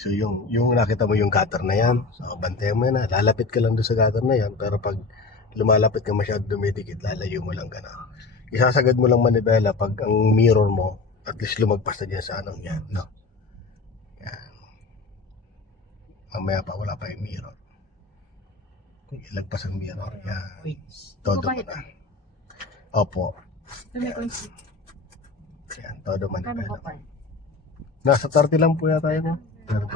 So yung nakita mo yung gutter na yan, so bantayan mo yan na, lalapit ka lang doon sa gutter na yan, pero pag lumalapit ka masyado dumidikit, lalayo mo lang ka na. Isasagad mo lang manibela pag ang mirror mo, at least lumagpas na dyan sa anong yan, no? Yan. Mamaya pa, wala pa yung mirror. Ilagpas ang mirror, yan. Todo mo na. Opo. Yan, todo manibela. Nasa 30 lang po yata yun. 30.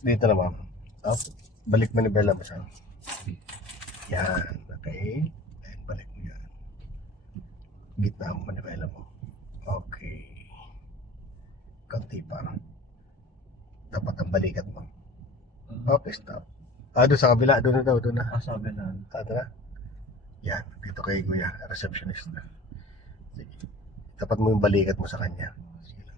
Dito na ma'am. Up. Balik manibela mo siya. Yan. Okay. Ayan, balik mo yan. Gitna mo manibela mo. Okay. Kunti pa. Dapat ang balikat mo. Okay, stop. Doon sa kabila. Doon na daw. Doon na. Sabi na. Doon na. Yan. Dito kay Kuya. Receptionist na. Sige. Tapat mo yung balikat mo sa kanya. Sige lang.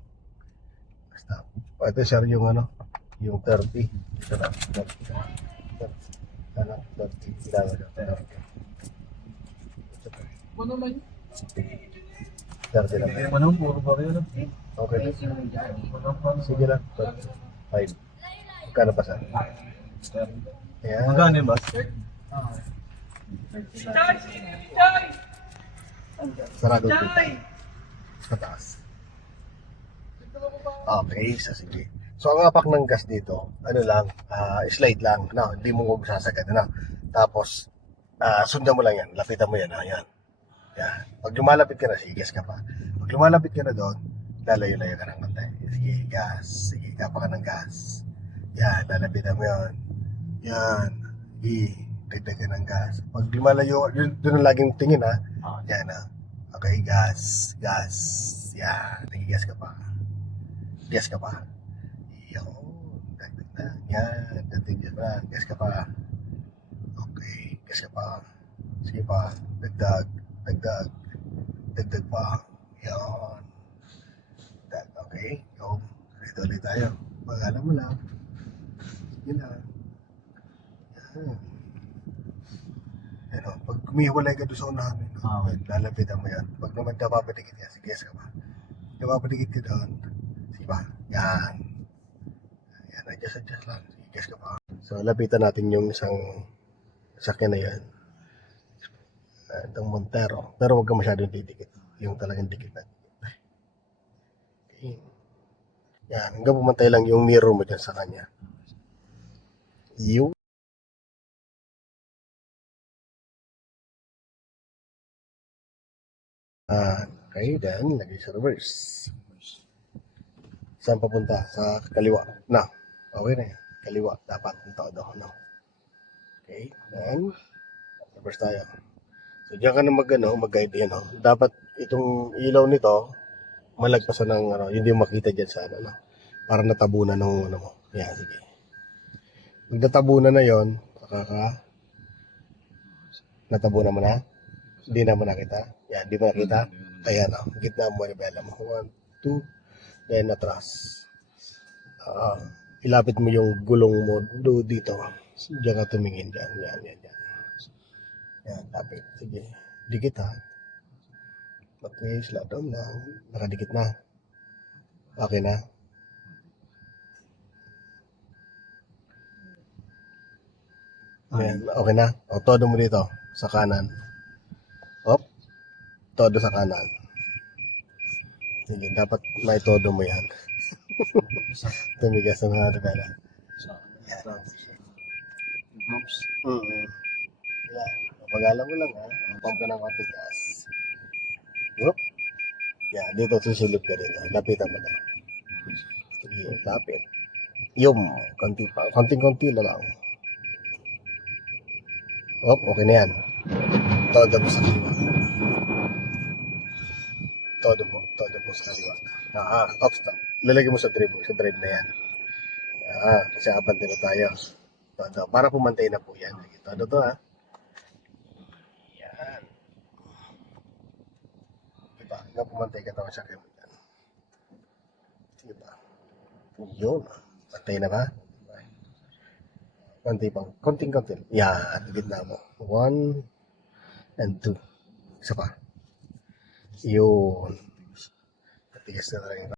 Stop. Ito sir yung ano. Yung 30. Ito na. 30. Ano? 30. Kailangan na. 30. Ano man? 30 lang. Ano, puro ba rin? Okay na. Sige lang. 5. Magkano pa sir? Ayan. Magkano ba? Sarado ito. Pataas. Okay, so sige. So ang apak ng gas dito, ano lang, slide lang. No, hindi mo huwag sasagad. No? Tapos, sundan mo lang yan. Lapitan mo yan. Yan. Yan. Pag lumalapit ka na, sige, gas ka pa. Pag lumalapit ka na doon, lalayo-layo ka ng konti. Sige, gas. Sige, kapa ka ng gas. Yan, lalapitan mo yan. Yan. Sige, dagdag ka ng gas. Pag lumalayo, doon ang laging tingin ha. Yan ha. Okay, gas. Gas. Yan. Nagigas ka pa. Gas ka pa. Yan. Dagdag na. Yan. Dagdag na. Gas ka pa. Okay. Gas ka pa. Sige pa. Dagdag. Dagdag. Dagdag pa. Yan. Dagdag. Okay. Yo. Ulit tayo. Pag-alam mo lang. Sige lang. Yan. Ano, pag kumihiwalay ka doon sa unahan, lalapitan mo yan. Pag naman napapadikit yan, sige, ka ba? Napapadikit ka doon, sige ba? Yan. Yan, adjust lang. Sige, ka ba? So, lapitan natin yung isang sakyan na yan. Itong Montero. Pero huwag ka masyadong didikit. Yung talagang dikit na. Okay. Yan, hanggang pumantay lang yung mirror mo dyan sa kanya. Yung okay, then lagay sa reverse. Saan papunta? Sa kaliwa. Na, okay na yan. Kaliwa, dapat yung todo. No? Okay, then reverse tayo. So, diyan ka na mag-guide yan. No? Dapat itong ilaw nito, malagpasan ng, hindi makita dyan sa ano. No? Para natabunan ng ano mo. Yan, sige. Pag natabunan na yon, natabunan mo na? Hindi na mo nakita? Yan, di mo nakita? Ayan o, gitna mo manibela mo. 1, 2, then atras. Ilapit mo yung gulong mo dito. Diyan ka tumingin dyan. Yan. Yan, lapit. Sige, dikit ha. Okay, slow down lang. Nakadikit na. Okay na. Ayan, okay na. O, todo mo dito, sa kanan. Op, todo sa kanan. Sige, dapat may todo mo yan. Tumigas na mga nabela. Yan. Yan. Pag-alam mo lang ha. Pump ka ng konting gas. Op. Yan, dito susulog ka dito. Lapitan mo na. Sige, lapit. Yung, konti pa. Konting-konti na lang. Op, okay na yan. Todo mo sa kaliwa. Todo po sa kaliwa. Off, stop. Lalagay mo sa drive na yan. Kasi abante na tayo. Todo. Para pumantay na po yan. Todo to ha. Yan. Diba? Hanggang pumantay ka tayo sa kaliwa yan. Diba? Yun. Pantay na ba? Konti pang. Konting-konti. Yan. Gitna mo. 1 and 2. Isa pa. Yun. Patigas na lang.